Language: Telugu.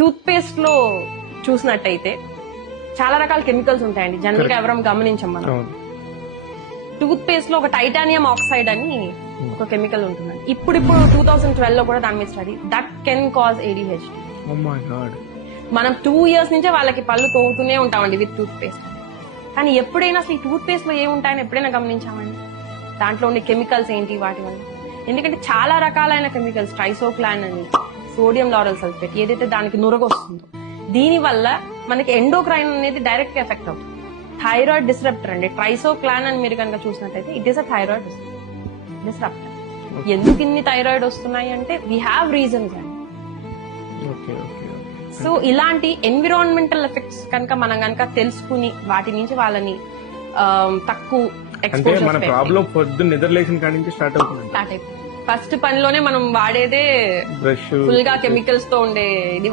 టూత్ పేస్ట్ లో చూసినట్టయితే చాలా రకాల కెమికల్స్ ఉంటాయండి. జనరల్ గా ఎవరం గమనించాం మనం. టూత్ పేస్ట్ లో ఒక టైటానియం ఆక్సైడ్ అని ఒక కెమికల్ ఉంటుంది. ఇప్పుడు 2012 లో కూడా దాని మీద study that can cause ADHD. మనం 2 years నుంచే వాళ్ళకి పళ్ళు తోగుతూనే ఉంటామండి విత్ టూత్ పేస్ట్. కానీ ఎప్పుడైనా అసలు ఈ టూత్ పేస్ట్ లో ఏముంటాయని ఎప్పుడైనా గమనించామండి? దాంట్లో ఉండే కెమికల్స్ ఏంటి వాటి వల్ల? ఎందుకంటే చాలా రకాలైన కెమికల్స్, ట్రైసోక్లాన్ అని, సోడియం లారల్ సల్ఫేట్, ఏదైతే దానికి నురగొస్తుందో దీని వల్ల మనకి ఎండోక్రైన్ అనేది డైరెక్ట్ గా ఎఫెక్ట్ అవుతుంది. థైరాయిడ్ డిస్రప్టర్ అండి. ట్రైసోక్లాన్ అని మీరు కనుక చూసినట్టయితే it is a thyroid disruptor. ఎందుకు ఇన్ని థైరాయిడ్ వస్తున్నాయి అంటే వీ హ్యావ్ రీజన్స్ అండి. సో ఇలాంటి ఎన్విరాన్మెంటల్ ఎఫెక్ట్స్ కనుక మనం కనుక తెలుసుకుని వాటి నుంచి వాళ్ళని తక్కువ స్టార్ట్ అయిపోతుంది. ఫస్ట్ పనిలోనే మనం వాడేదే ఫుల్ గా కెమికల్స్ తో ఉండే ఇది